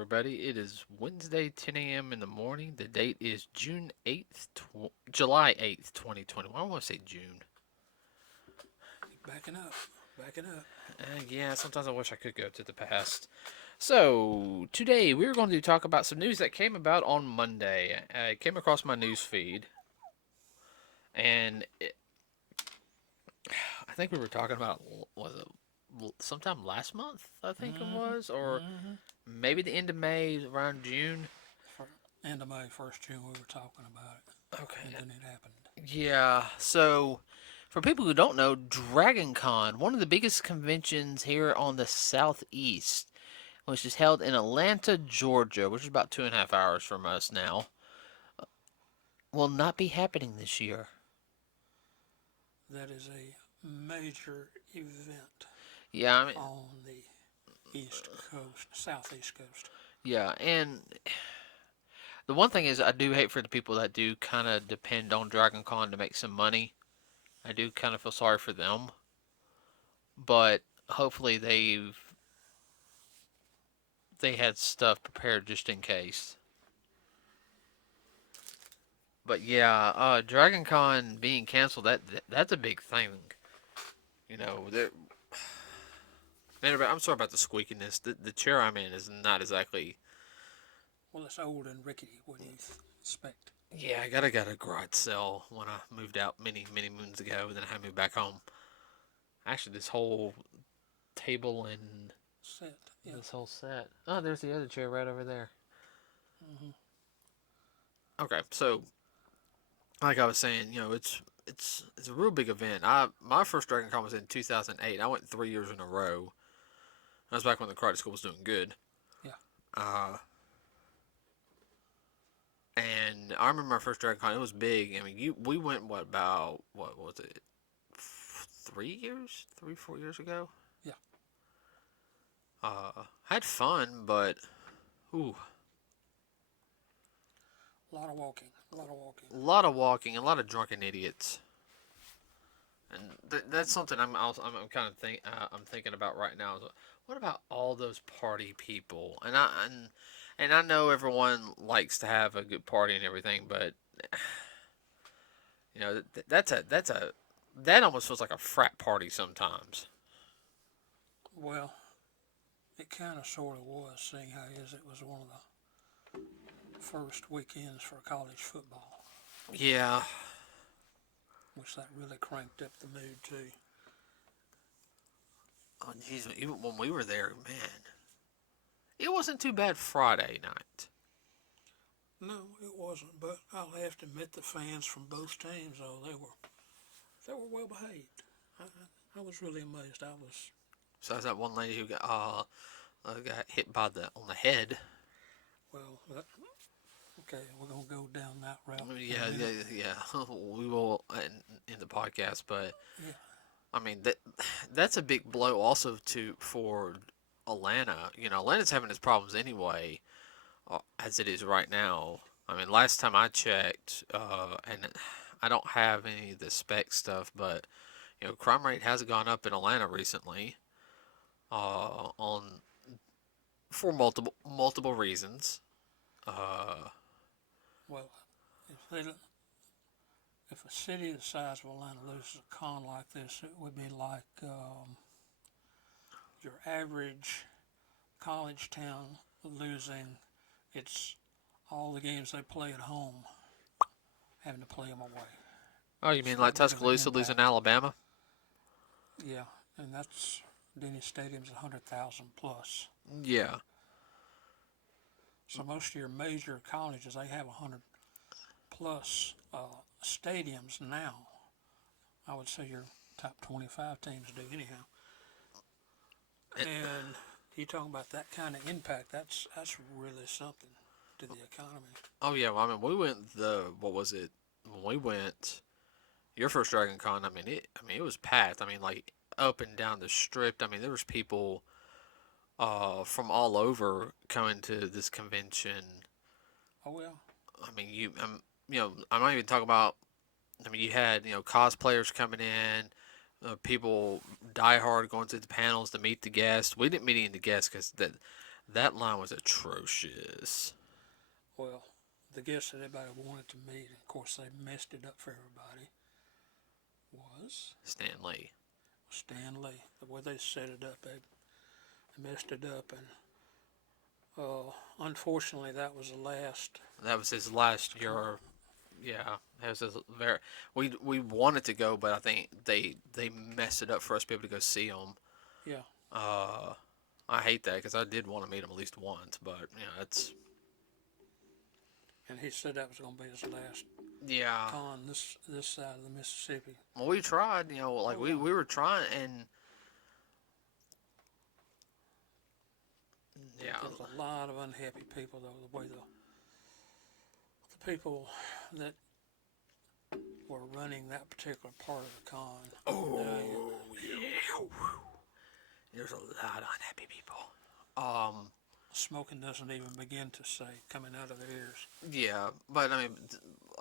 everybody. It is Wednesday, 10 a.m. in the morning. The date is July 8th, 2021. I want to say June. Backing up, backing up. Yeah, sometimes I wish I could go to the past. So, today we're going to talk about some news that came about on Monday. I came across my news feed, and I think we were talking about, was it sometime last month, I think it Mm-hmm, was, or mm-hmm. maybe the end of May, around June. For end of May, 1st June, we were talking about it, and Okay. then it happened. Yeah, so for people who don't know, DragonCon, one of the biggest conventions here on the southeast, which is held in Atlanta, Georgia, which is about 2.5 hours from us now, will not be happening this year. That is a major event Yeah, I mean, on the East Coast, Southeast Coast. yeah, and the one thing is, I do hate for the people that do kind of depend on DragonCon to make some money. I do kind of feel sorry for them, but hopefully they had stuff prepared just in case. But yeah, DragonCon being canceled, that's a big thing. You know, man, I'm sorry about the squeakiness. The chair I'm in is not exactly. Well, it's old and rickety. What do you expect? Yeah, I got a garage sale when I moved out many moons ago, and then I moved back home. Actually, this whole table and Set, yeah. this whole set. Oh, there's the other chair right over there. Mm-hmm. Okay, so like I was saying, it's a real big event. I My first DragonCon was in 2008. I went 3 years in a row. That was back when the karate school was doing good. Yeah. Uh, and I remember my first DragonCon. It was big. I mean, we went what was it? 3 years, 3 4 years ago. Yeah. Had fun, but ooh, A lot of walking. A lot of walking. a lot of walking, a lot of drunken idiots. And that's something I'm kind of I'm thinking about right now. Is what about all those party people? And I know everyone likes to have a good party and everything, but that almost feels like a frat party sometimes. Well, it kind of sort of was, seeing how it was one of the first weekends for college football, Yeah, which that really cranked up the mood too. oh jeez, even when we were there, man, it wasn't too bad Friday night. No, it wasn't. But I'll have to admit the fans from both teams, though, they were well behaved. I was really amazed. I was So that's that one lady who got hit by the on the head. well. Okay, we're gonna go down that route in a Yeah, minute. we will in the podcast, but Yeah. I mean that's a big blow also to for Atlanta. You know, Atlanta's having its problems anyway, as it is right now. I mean, last time I checked, and I don't have any of the spec stuff, but crime rate has gone up in Atlanta recently, on for multiple reasons. Uh, Well, if they, if a city the size of Atlanta loses a con like this, it would be like your average college town losing its all the games they play at home, having to play them away. oh, you It's mean that like big of an Tuscaloosa losing impact. Alabama? Yeah, and that's Denny Stadium's 100,000 plus. Yeah. So most of your major colleges they have 100 plus stadiums now. I would say your top 25 teams do anyhow. And you talking about that kind of impact? That's really something to the economy. Oh yeah. Well, I mean, we went what was it when we went your first Dragon Con? I mean, it was packed. I mean, like up and down the strip. I mean, there was people from all over coming to this convention. Oh well, I mean, I'm not even talking about. I mean, you had cosplayers coming in, people die hard going to the panels to meet the guests. We didn't meet any of the guests because That line was atrocious. Well, the guest that everybody wanted to meet, and of course they messed it up for everybody, was Stanley. Stan Lee. The way they set it up, they messed it up, and unfortunately, that was the last. That was his last year. Yeah, that was his very. We wanted to go, but I think they messed it up for us to be able to go see him. Yeah, Uh, I hate that because I did want to meet him at least once, but it's and he said that was going to be his last yeah. con this side of the Mississippi. Well, we tried, like Oh yeah, we were trying, and yeah, there was a lot of unhappy people though. The way the people that were running that particular part of the con. oh yeah, there's a lot of unhappy people. Smoking doesn't even begin to say coming out of their ears. Yeah, but I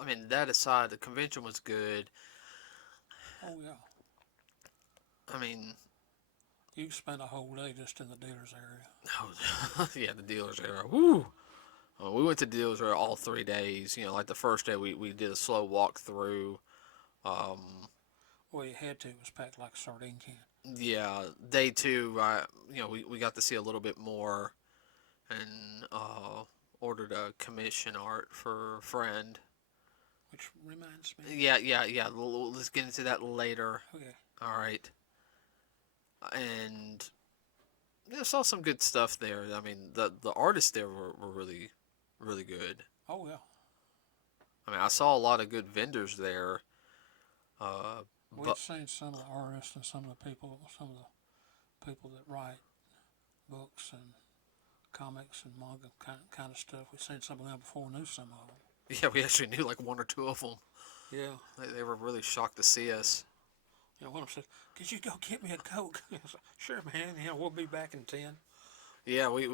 mean that aside, the convention was good. Oh yeah, I mean, you can spend a whole day just in the dealer's area. yeah, the dealers era. Woo! We went to dealers era all 3 days. Like the first day we did a slow walk through. Well, you had to. It was packed like a sardine can. Yeah, day two, we got to see a little bit more, and ordered a commission art for a friend. Which reminds me. Yeah. Let's get into that later. Okay. All right. And saw some good stuff there. I mean, the artists there were really, really good. Oh yeah. I mean, I saw a lot of good vendors there. We've seen some of the artists and some of the people that write books and comics and manga kind of stuff. We've seen some of them before, knew some of them. Yeah, we actually knew like one or two of them. Yeah. They were really shocked to see us. One of them said, "Could you go get me a Coke?" I said, "Sure, man. We'll be back in 10." Yeah, we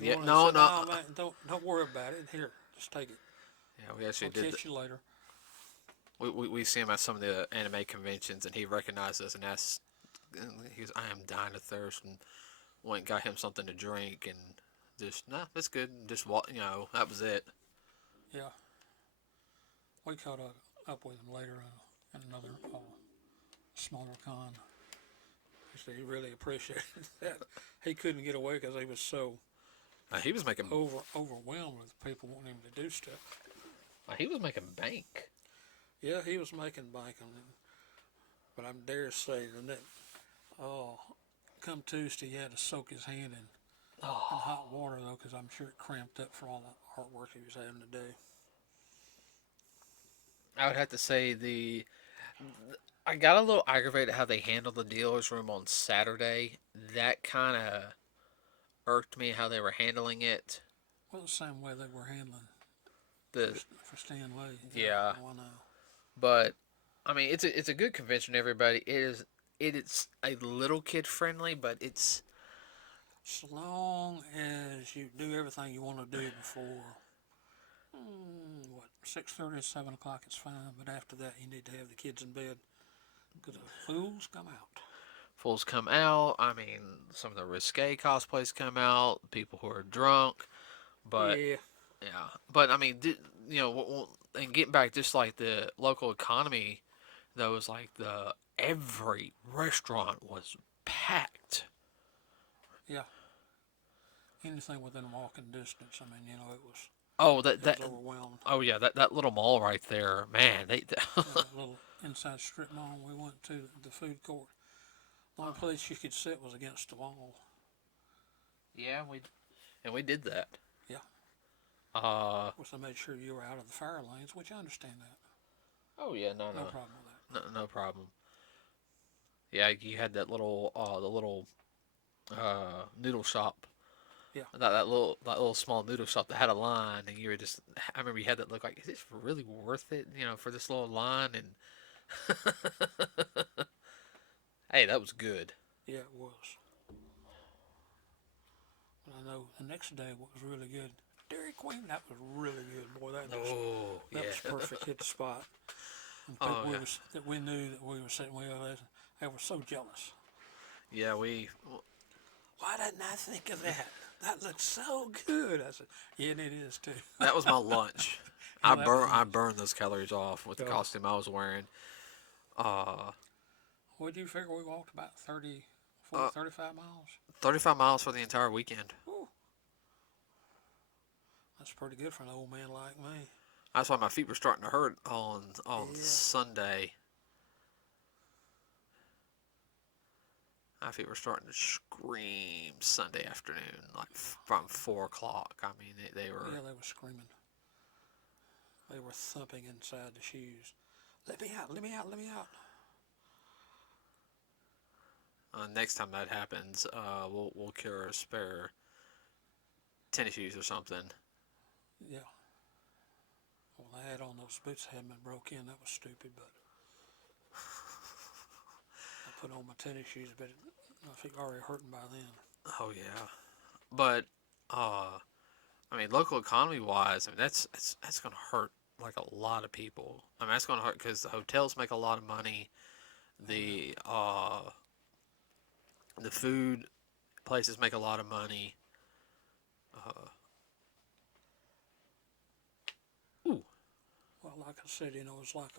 yeah, Said, no. Man, don't worry about it. Here, just take it. Yeah, we actually I'll did. catch you later. We see him at some of the anime conventions, and he recognized us and asked. He goes, "I am dying of thirst," and went and got him something to drink, and just that's good. And just that was it. Yeah. We caught up with him later in another smaller con. He said he really appreciated that. He couldn't get away because he was so He was making overwhelmed with people wanting him to do stuff. he was making bank. Yeah, he was making bank on it. But I dare say that come Tuesday he had to soak his hand in hot water though, because I'm sure it cramped up for all that artwork he was having to do. I would have to say I got a little aggravated how they handled the dealer's room on Saturday. That kind of irked me how they were handling it. Well, the same way they were handling The for Stan Lee. Yeah. Oh, I know. But I mean, it's a good convention. Everybody, it's a little kid friendly, but it's So long as you do everything you want to do before 6:30 or 7 o'clock, it's fine. But after that, you need to have the kids in bed because the fools come out. fools come out. I mean, some of the risque cosplays come out. People who are drunk, but Yeah. yeah. But I mean, and getting back, just like the local economy, though, was like every restaurant was packed. Yeah. Anything within walking distance. I mean, it was. Oh, It was overwhelmed. Oh yeah, that little mall right there, man. That little inside strip mall we went to, the food court. The only place you could sit was against the wall. Yeah, we did that. Yeah. Of course, they made sure you were out of the fire lanes, which I understand that. Oh yeah, No problem with that. no problem. Yeah, you had that little the little noodle shop. Yeah. That little small noodle shop that had a line, and you were just. I remember you had that look like, is this really worth it? For this little line, and hey, that was good. Yeah, it was. But I know the next day what was really good. Dairy Queen, that was really good. Boy, that was perfect. Hit the spot. And people that we knew that we were sitting with, they were so jealous. Yeah, Why didn't I think of that? That looks so good. I said, yeah, and it is too. That was my lunch. Yeah, that was I lunch. burned those calories off with the Oh. costume I was wearing. Uh, What do you figure we walked about 30, uh, 35 miles? 35 miles for the entire weekend. Whew, that's pretty good for an old man like me. That's why my feet were starting to hurt on Yeah. Sunday. My feet were starting to scream Sunday afternoon, like from 4 o'clock. I mean, they were. Yeah, they were screaming. They were thumping inside the shoes. Let me out, let me out, let me out. Next time that happens, we'll carry a spare tennis shoes or something. Yeah. Well, I had on those boots that hadn't been broke in. That was stupid, but I put on my tennis shoes, but I think already hurting by then. Oh yeah, but I mean, local economy wise, I mean that's gonna hurt like a lot of people. I mean, that's gonna hurt because the hotels make a lot of money. The the food places make a lot of money. Uh, ooh, Well, like I said, it's like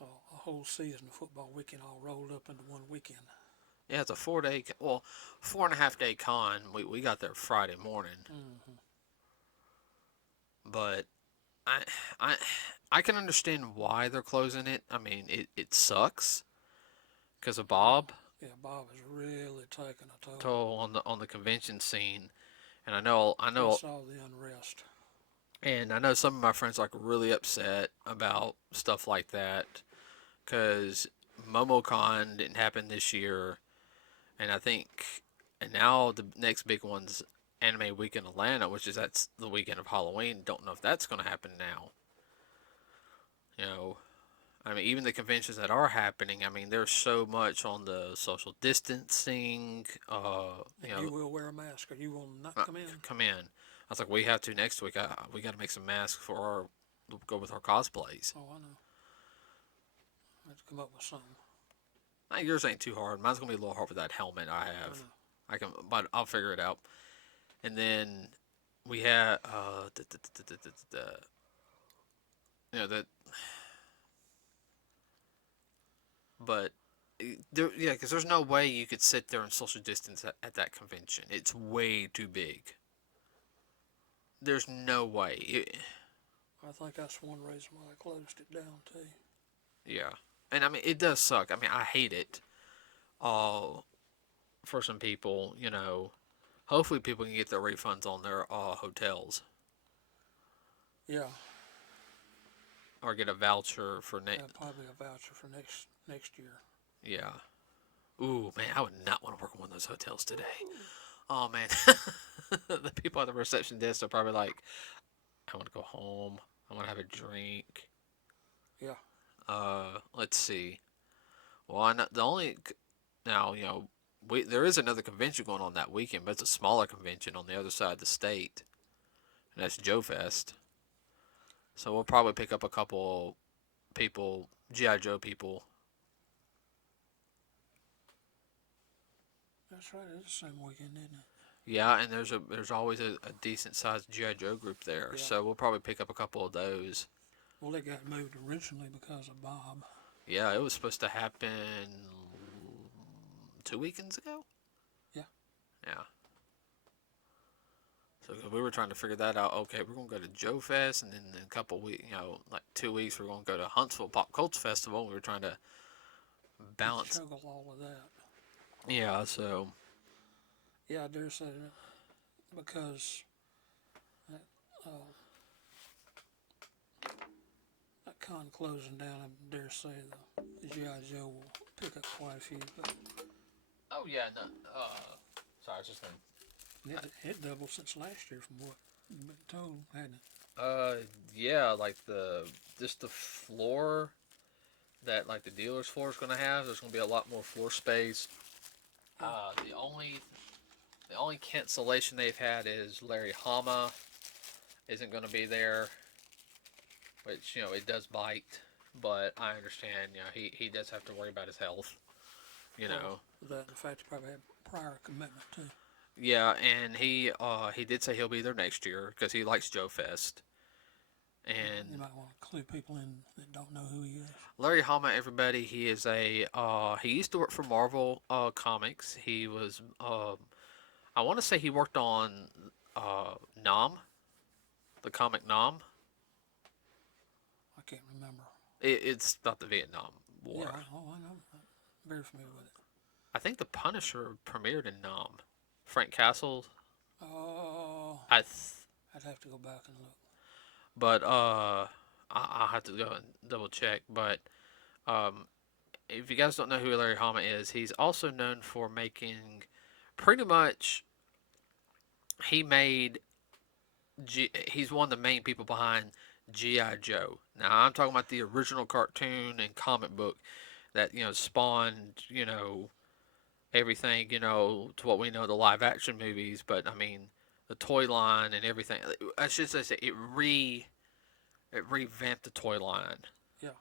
a whole season of football weekend all rolled up into one weekend. yeah, it's a 4 day, well, 4.5 day con. We got there Friday morning, Mm-hmm. but I I I can understand why they're closing it. I mean, it sucks because of Bob Yeah, Bob is really taking a toll. toll on the convention scene, and Plus all the unrest. and I know some of my friends like really upset about stuff like that because MomoCon didn't happen this year, and I think and now the next big one's Anime Week in Atlanta, which is that's the weekend of Halloween. Don't know if that's going to happen now. You know, I mean, even the conventions that are happening, I mean, there's so much on the social distancing. And you will wear a mask or you will not come in. Come in. I was like, we have to next week. We got to make some masks for our go with our cosplays. Oh, I know. I have to come up with something. I think yours ain't too hard. Mine's gonna be a little hard with that helmet I have. I can, but I'll figure it out. And then we had you know that, but there, yeah, because there's no way you could sit there and social distance at that convention. It's way too big. There's no way. I think that's one reason why I closed it down too. Yeah, and I mean it does suck. I mean I hate it. Uh, for some people, hopefully people can get their refunds on their hotels Yeah, or get a voucher for yeah, probably a voucher for next year. Yeah. Ooh, man, I would not want to work in one of those hotels today. Oh man, the people at the reception desk are probably like, "I want to go home. I want to have a drink." Yeah. Let's see. Well, I know the only now there is another convention going on that weekend, but it's a smaller convention on the other side of the state, and that's Joe Fest. So we'll probably pick up a couple people, GI Joe people. That's right. It's the same weekend, isn't it? Yeah, and there's always a decent sized GI Joe group there, Yeah. so we'll probably pick up a couple of those. Well, it got moved originally because of Bob. Yeah, it was supposed to happen 2 weekends ago. Yeah. Yeah. So we were trying to figure that out. Okay, we're gonna go to Joe Fest, and then in a couple weeks, like 2 weeks, we're gonna go to Huntsville Pop Culture Festival. We were trying to balance. Juggle all of that. Yeah. So. Yeah, I dare say that because that, that con closing down, I dare say the GI Joe will pick up quite a few. But Oh yeah. No. Sorry, I was just it doubled since last year from what you've been told, hadn't it? Yeah, like just the floor that like the dealer's floor is gonna have. There's gonna be a lot more floor space. The only cancellation they've had is Larry Hama isn't going to be there, which it does bite, but I understand. He does have to worry about his health. You Well, know. that in fact he probably had prior commitment too. Yeah, and he did say he'll be there next year because he likes Joe Fest. You And might want to clue people in that don't know who he is. Larry Hama, everybody, he is a he used to work for Marvel Comics. He was I want to say he worked on Nam, the comic Nam. I can't remember. It's about the Vietnam Yeah, War. I know. I'm very familiar with it. I think the Punisher premiered in Nam. Frank Castle. Oh, I I'd have to go back and look. but I'll have to go and double check. But um, if you guys don't know who Larry Hama is, he's also known for making pretty much. He made. He's one of the main people behind GI Joe. Now I'm talking about the original cartoon and comic book that spawned everything to what we know the live action movies. But I mean the toy line and everything. I should say it revamped the toy line Yeah.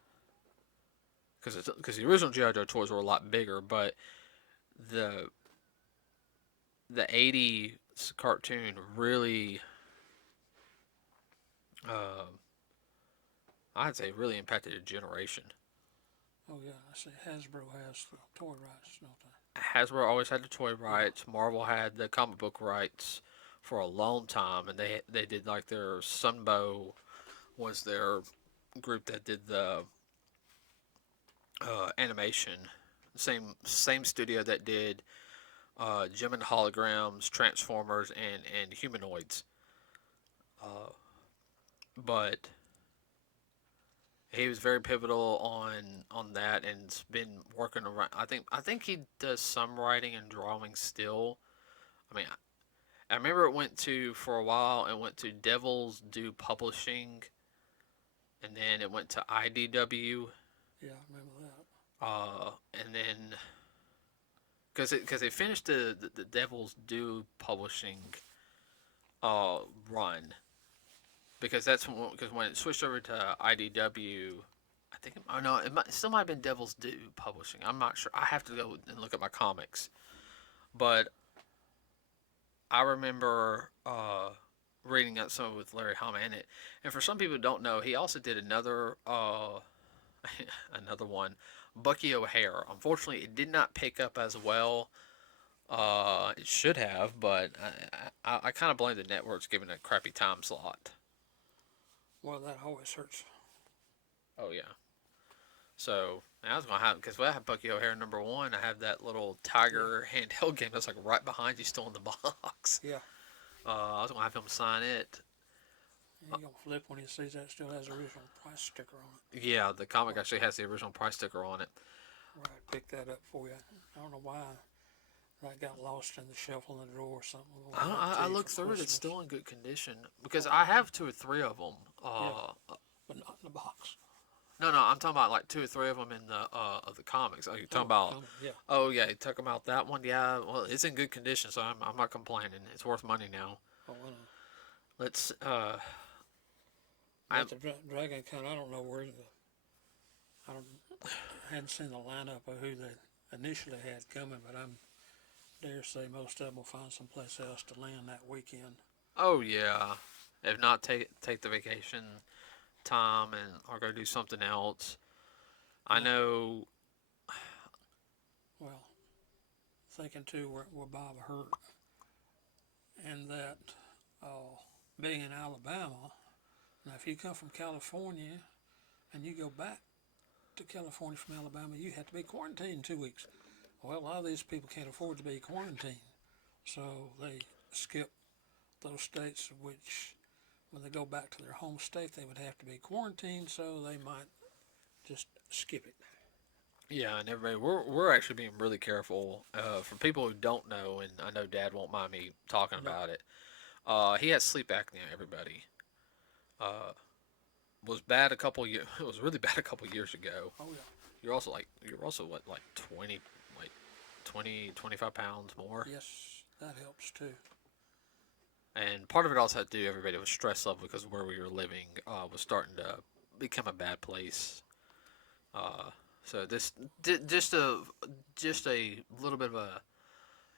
because the original GI Joe toys were a lot bigger, but the the '80s cartoon really, uh, I'd say, really impacted a generation. Oh yeah. I see. Hasbro has the toy rights, don't Hasbro always had the toy they? Yeah. rights. Marvel had the comic book rights for a long time, and they did like their Sunbow was their group that did the animation. Same studio that did Gem and Holograms, Transformers, and Humanoids. Uh, but he was very pivotal on that and's been working around. I think he does some writing and drawing still. I mean, I remember it went to for a while. It went to Devil's Due Publishing, and then it went to IDW. Yeah, I remember that. And then because they finished the Devil's Due Publishing run because that's because when it switched over to IDW, I think oh no, it still might have been Devil's Due Publishing. I'm not sure. I have to go and look at my comics, but I remember reading up some with Larry Hama in it. And for some people who don't know, he also did another another one, Bucky O'Hare. Unfortunately, it did not pick up as well. It should have, but I kind of blame the networks giving it a crappy time slot. Well, that always hurts. Oh yeah. So I was gonna have because I have Bucky O'Hare #1. I have that little Tiger Yeah. handheld game that's like right behind you, still in the box. Yeah. I was gonna have him sign it. He's gonna flip when he sees that still has the original price sticker on it. Yeah, the comic actually has the original price sticker on it. Right, pick that up for you. I don't know why that got lost in the shelf on the drawer or something. I looked through it; it's still in good condition because Oh, I have two or three of them. yeah, but not in the box. No, I'm talking about like two or three of them in the of the comics. Oh, you're talking about? Yeah. Oh yeah, you talking about that one? Yeah, well, it's in good condition, so I'm not complaining. It's worth money now. Oh, I know. Let's But the dragoncon, I don't know where I don't, I hadn't seen the lineup of who they initially had coming, but I'm dare say most of them will find someplace else to land that weekend. Oh yeah, if not, take the vacation time and or go do something else. I Yeah. know. Well, thinking too, where Bob hurt, and that being in Alabama. Now, if you come from California and you go back to California from Alabama, you have to be quarantined 2 weeks. Well, a lot of these people can't afford to be quarantined, so they skip those states which, when they go back to their home state, they would have to be quarantined, so they might just skip it. Yeah, and everybody, we're actually being really careful. For people who don't know, and I know Dad won't mind me talking No. about it. He has sleep apnea. Everybody uh, was bad a couple years. It was really bad a couple years ago. Oh, yeah. You're also what like 25 pounds more. Yes, that helps too. And part of it also had to do everybody with stress level because where we were living was starting to become a bad place. Uh, So this just a little bit of a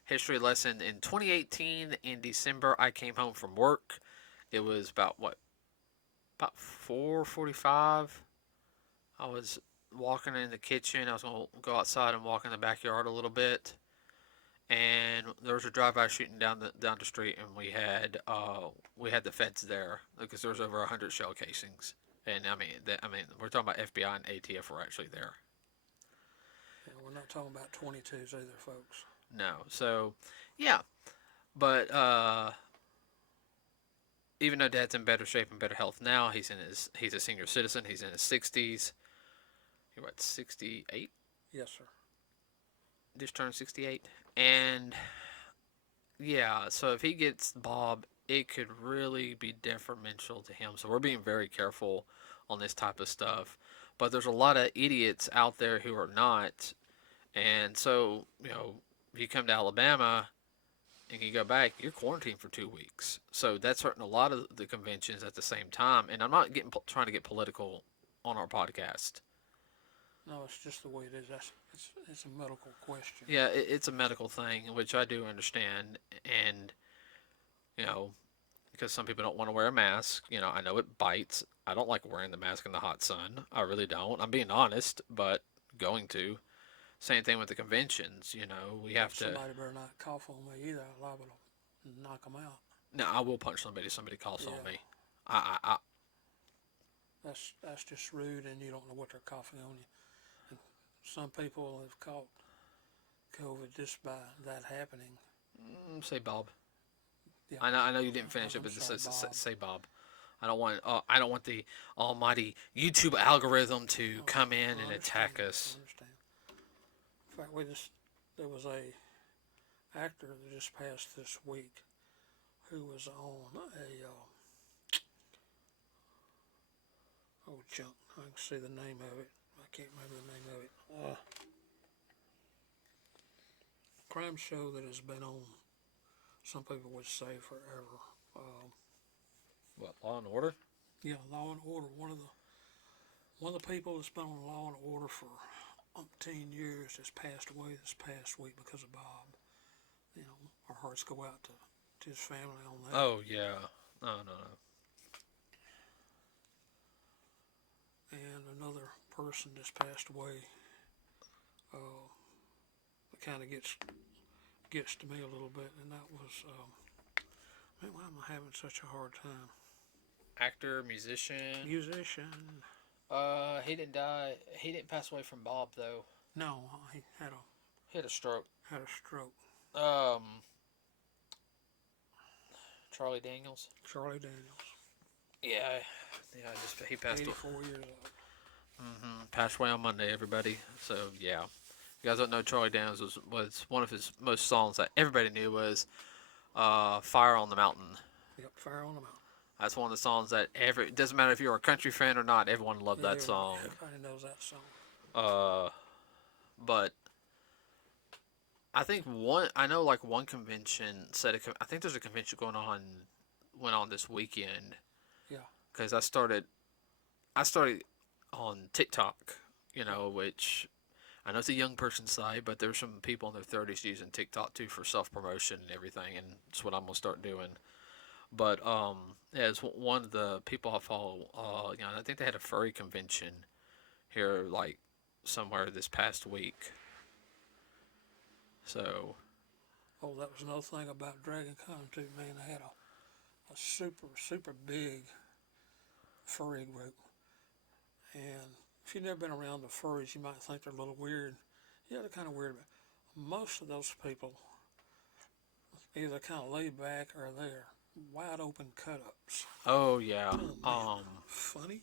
history lesson. In 2018, in December, I came home from work. It was about what, about 4:45. I was walking in the kitchen. I was gonna go outside and walk in the backyard a little bit, and there was a drive-by shooting down the street, and we had the feds there because there was over 100 shell casings. And I mean, we're talking about FBI and ATF were actually there. Yeah, we're not talking about 22s either, folks. No, so yeah, but even though Dad's in better shape and better health now, he's a senior citizen. He's in his 60s. He's what, 68? Yes, sir. Just turned 68, and yeah, so if he gets Bob, it could really be detrimental to him. So we're being very careful on this type of stuff. But there's a lot of idiots out there who are not. And so, if you come to Alabama and you go back, you're quarantined for 2 weeks. So that's hurting a lot of the conventions at the same time. And I'm not trying to get political on our podcast. No, it's just the way it is. It's a medical question. Yeah, it's a medical thing, which I do understand. And, you know, because some people don't want to wear a mask. I know it bites. I don't like wearing the mask in the hot sun. I really don't. I'm being honest, but going to. Same thing with the conventions. We have to. Somebody better not cough on me either. I'm liable to knock them out. No, I will punch somebody if somebody coughs on me. That's just rude, and you don't know what they're coughing on you. And some people have caught COVID just by that happening. Say Bob. Yeah. I know you didn't finish it, but say Bob. I don't want the almighty YouTube algorithm to come in and attack us. I understand. In fact, there was a actor that just passed this week who was on a junk. I can see the name of it. I can't remember the name of it. Crime show that has been on, some people would say, forever. What, Law and Order? Yeah, Law and Order. One of the people that's been on Law and Order for umpteen years has passed away this past week because of Bob. Our hearts go out to his family on that. Oh yeah. No. And another person just passed away. That kind of gets to me a little bit, and that was man, why am I having such a hard time? Actor, musician. He didn't die. He didn't pass away from Bob though. No, he had a stroke. Charlie Daniels. Yeah. He passed 84 years old. Passed away on Monday, everybody. So yeah, you guys don't know, Charlie Daniels was one of his most songs that everybody knew was "Fire on the Mountain." Yep, Fire on the Mountain. That's one of the songs that it doesn't matter if you're a country fan or not, everyone loved that song. Everybody knows that song. But I think one convention I think there's a convention went on this weekend. Yeah. Because I started on TikTok, which I know it's a young person's site, but there's some people in their 30s using TikTok too for self-promotion and everything, and it's what I'm gonna start doing. But as one of the people I follow, I think they had a furry convention here, like somewhere this past week. So. Oh, that was another thing about DragonCon too, man. They had a super big furry group, and if you've never been around the furries, you might think they're a little weird. Yeah, they're kind of weird, but most of those people either kind of laid back or they're wide open cut-ups. Oh yeah. Funny.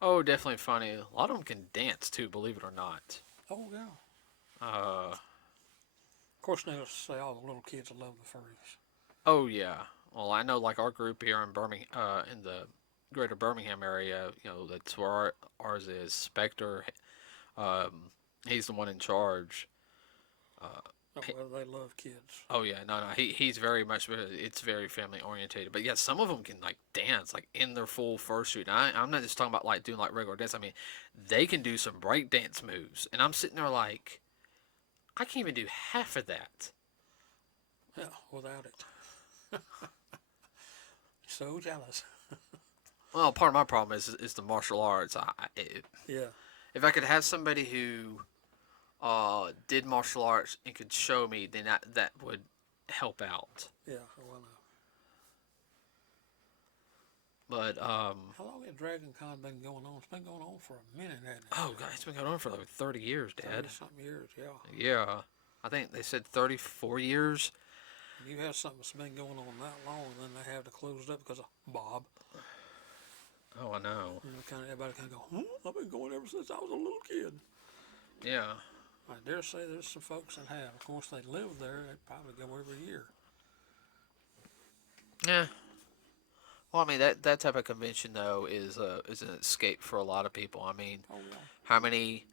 Oh, definitely funny. A lot of them can dance too, believe it or not. Oh yeah. Of course, needless to say, all the little kids love the furries. Oh yeah. Well, I know, like our group here in Birmingham, in the greater Birmingham area, that's where ours is. Spectre, he's the one in charge. Oh, well, they love kids. Oh yeah, no, he's very much. It's very family orientated. But yeah, some of them can like dance like in their full fursuit. I'm not just talking about like doing like regular dance. I mean, they can do some break dance moves, and I'm sitting there like, I can't even do half of that. Yeah, without it. So jealous. Well, part of my problem is the martial arts. Yeah. If I could have somebody who did martial arts and could show me, then that would help out. Yeah, well, But how long has DragonCon been going on? It's been going on for a minute, hasn't it? oh god, it's been going on for like 30 years, Dad. 30-something years, yeah. Yeah, I think they said 34 years. You have something that's been going on that long, and then they have to close it up because of Bob. Oh, I know. You know, everybody kind of go, I've been going ever since I was a little kid. Yeah. I dare say there's some folks that have. Of course, they live there. They probably go every year. Yeah. Well, I mean that type of convention though is an escape for a lot of people. I mean, Oh yeah. how many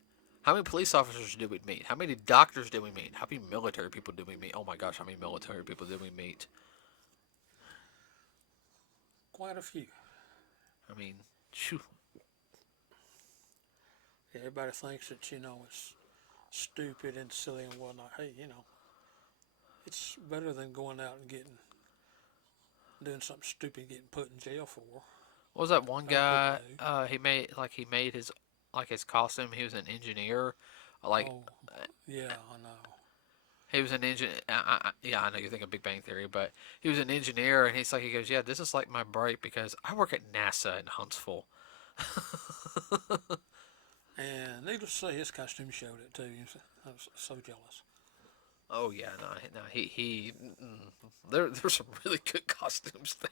police officers do we meet? How many doctors do we meet? How many military people do we meet? Oh my gosh, how many military people do we meet? Quite a few. I mean, shoo. Everybody thinks that it's stupid and silly and whatnot. Hey, it's better than going out and doing something stupid, getting put in jail for. What was that one Other guy? people do. He made his costume. He was an engineer. Like Oh, yeah, I know. he was an engineer. Yeah, I know you think of Big Bang Theory, but he was an engineer, and he goes, yeah, this is like my break because I work at NASA in Huntsville. And needless to say, his costume showed it too. I was so jealous. Oh yeah, no, he. There's some really good costumes there.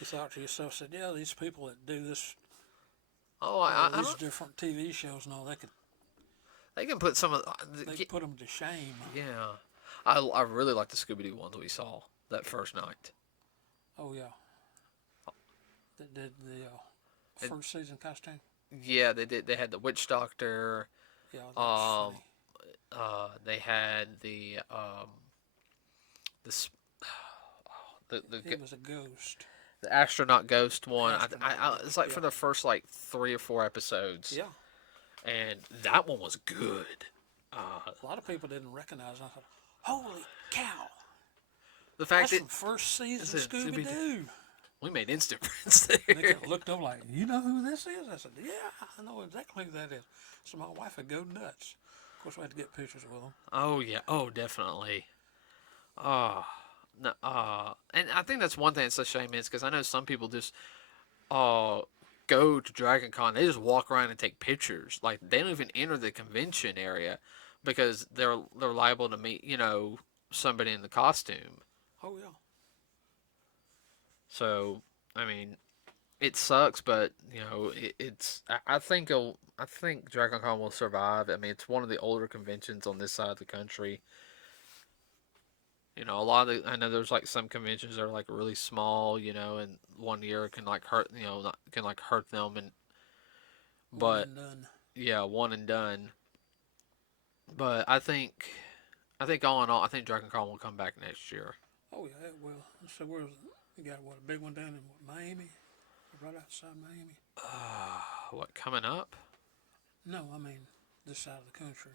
You thought to yourself, said, yeah, these people that do this, Oh, these different TV shows and all, they can put some of. they put them to shame. Yeah, I really like the Scooby Doo ones we saw that first night. Oh yeah, that did the first season costume. Yeah, they did. They had the witch doctor. Yeah, that was funny. They had this He was a ghost. the astronaut ghost one. Astronaut, it's like yeah. for the first like 3 or 4 episodes. Yeah, And that one was good. a lot of people didn't recognize. I thought, holy cow, The fact that's that from first season it's a Scooby Doo. we made instant friends They there. kind of looked up like, you know who this is? I said, yeah, I know exactly who that is. So my wife would go nuts. Of course, we had to get pictures with them. Oh yeah. Oh definitely. Oh. No, and I think that's one thing that's a shame is because I know some people just go to DragonCon. They just walk around and take pictures. Like they don't even enter the convention area because they're liable to meet somebody in the costume. Oh yeah. So I mean, it sucks, but it's. I think DragonCon will survive. I mean, it's one of the older conventions on this side of the country. A lot of I know there's like some conventions that are like really small, and one year can like hurt, can like hurt them, and One but and done. yeah, one and done. But I think all in all, I think DragonCon will come back next year. Oh yeah, it will. So we got what, a big one down in Miami, right outside Miami. What coming up? No, I mean this side of the country.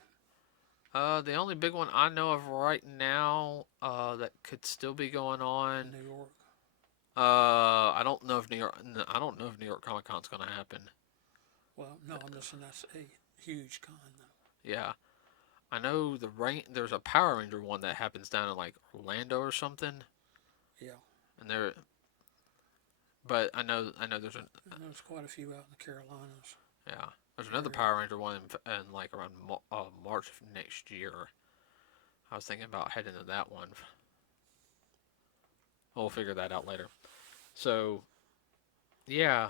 The only big one I know of right now, that could still be going on. New York. I don't know if New York. I don't know if New York Comic Con's gonna happen. Well, no, I'm just saying that's a huge con though. Yeah, I know There's a Power Ranger one that happens down in like Orlando or something, Yeah. and there. But I know there's There's quite a few out in the Carolinas. yeah. There's another Power Ranger one in like around March of next year. I was thinking about heading to that one. We'll figure that out later. So, yeah.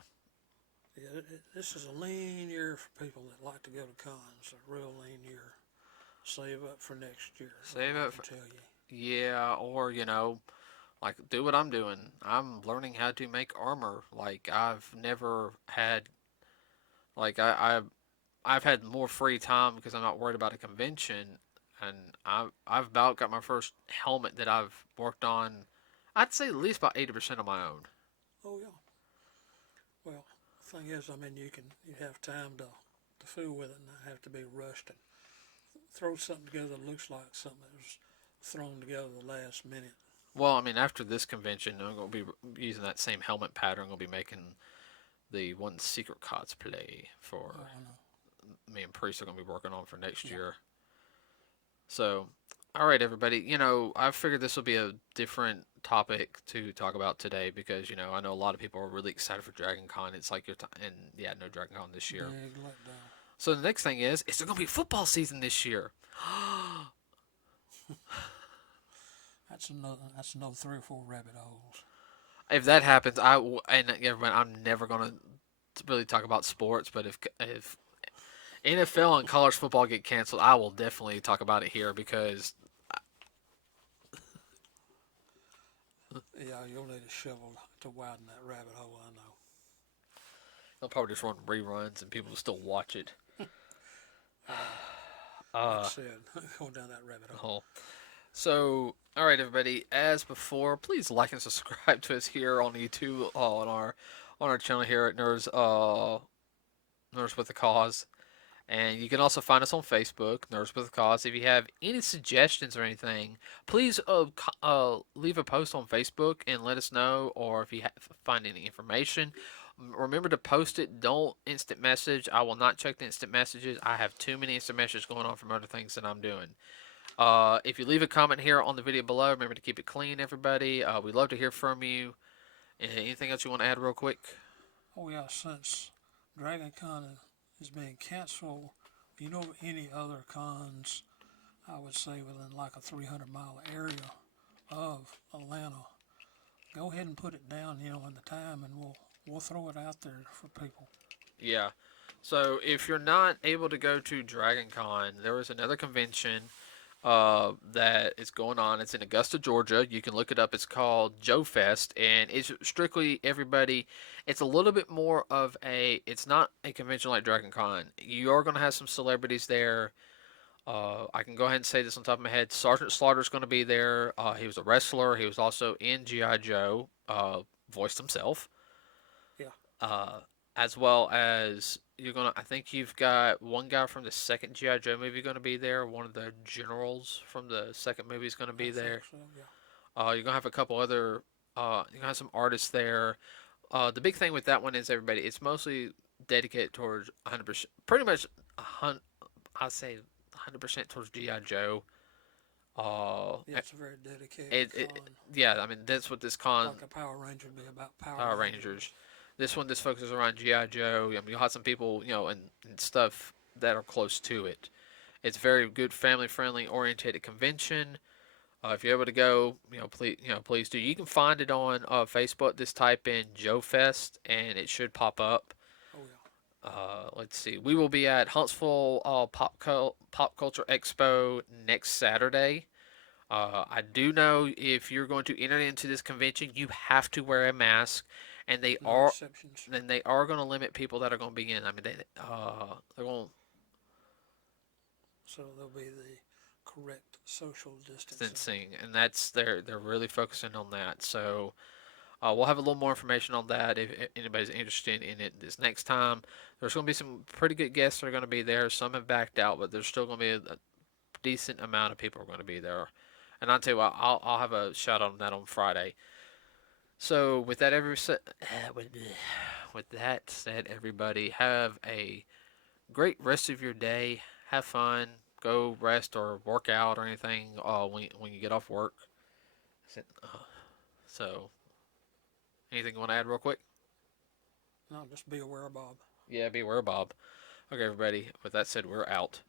Yeah, this is a lean year for people that like to go to cons. A real lean year. Save up for next year. Save up for. Tell you. Yeah, or like do what I'm doing. I'm learning how to make armor. Like I've never had. Like I've had more free time because I'm not worried about a convention, and I've about got my first helmet that I've worked on. I'd say at least about 80% on my own. Oh yeah. Well, the thing is, I mean, you have time to fool with it, and not have to be rushed and throw something together that looks like something that was thrown together the last minute. Well, I mean, after this convention, I'm going to be using that same helmet pattern. I'm going to be making the one secret cosplay for Oh, I know. me and Priest are going to be working on for next Yeah. year. So, all right, everybody. I figured this will be a different topic to talk about today because I know a lot of people are really excited for Dragon Con. It's like your time, and yeah, no Dragon Con this year. Big letdown. So the next thing is there going to be football season this year? That's another 3 or 4 rabbit holes. If that happens, and everyone, I'm never going to really talk about sports, but if NFL and college football get canceled, I will definitely talk about it here because Yeah, you'll need a shovel to widen that rabbit hole. I know. they'll probably just run reruns and people will still watch it. Like I Uh, said, going down that rabbit hole. oh. So, all right, everybody. As before, please like and subscribe to us here on YouTube, on our channel here at Nerds with a Cause. And you can also find us on Facebook, Nerds with a Cause. If you have any suggestions or anything, please leave a post on Facebook and let us know. Or if you find any information, remember to post it. Don't instant message. I will not check the instant messages. I have too many instant messages going on from other things that I'm doing. If you leave a comment here on the video below, remember to keep it clean, everybody. We'd love to hear from you. Anything else you want to add real quick? Oh yeah, since DragonCon is being canceled, you know any other cons? I would say within like a 300-mile area of Atlanta. Go ahead and put it down, in the time, and we'll throw it out there for people. Yeah. So if you're not able to go to Dragon Con, there is another convention that is going on. It's in Augusta, Georgia. You can look it up. It's called Joe Fest, and it's strictly everybody. It's a little bit more of a. It's not a convention like Dragon Con. You are going to have some celebrities there. I can go ahead and say this on top of my head. Sergeant Slaughter's going to be there. He was a wrestler. He was also in GI Joe. Voiced himself. Yeah. Uh, as well as you're gonna. I think you've got one guy from the second GI Joe movie going to be there. One of the generals from the second movie is going to I be think there. so. Yeah. You're gonna have a couple other. You're gonna have some artists there. The big thing with that one is everybody. It's mostly dedicated towards 100%. Pretty much, I'd say 100% towards GI Joe. Yeah, it's a very dedicated It con. yeah. I mean that's what this con Like a Power Ranger would be about Power Power Rangers. This one just focuses around GI Joe. I mean, you'll have some people, and stuff that are close to it. It's very good, family friendly, oriented convention. If you're able to go, please do. You can find it on Facebook. Just type in Joe Fest, and it should pop up. Oh yeah. Let's see. We will be at Huntsville Pop Culture Expo next Saturday. I do know if you're going to enter into this convention, you have to wear a mask, and they No are exceptions. then they are going to limit people that are going to be in. I mean, they're going So there'll be the correct social distancing. distancing, and they're really focusing on that. So we'll have a little more information on that if anybody's interested in it this next time. There's going to be some pretty good guests that are going to be there. Some have backed out, but there's still going to be a decent amount of people are going to be there. And I'll tell you what, I'll have a shout out on that on Friday. So with that with that said, everybody have a great rest of your day. Have fun. Go rest or work out or anything when you get off work. So anything you want to add real quick? No, just be aware, Bob. Yeah, beware, Bob. Okay, everybody. With that said, we're out.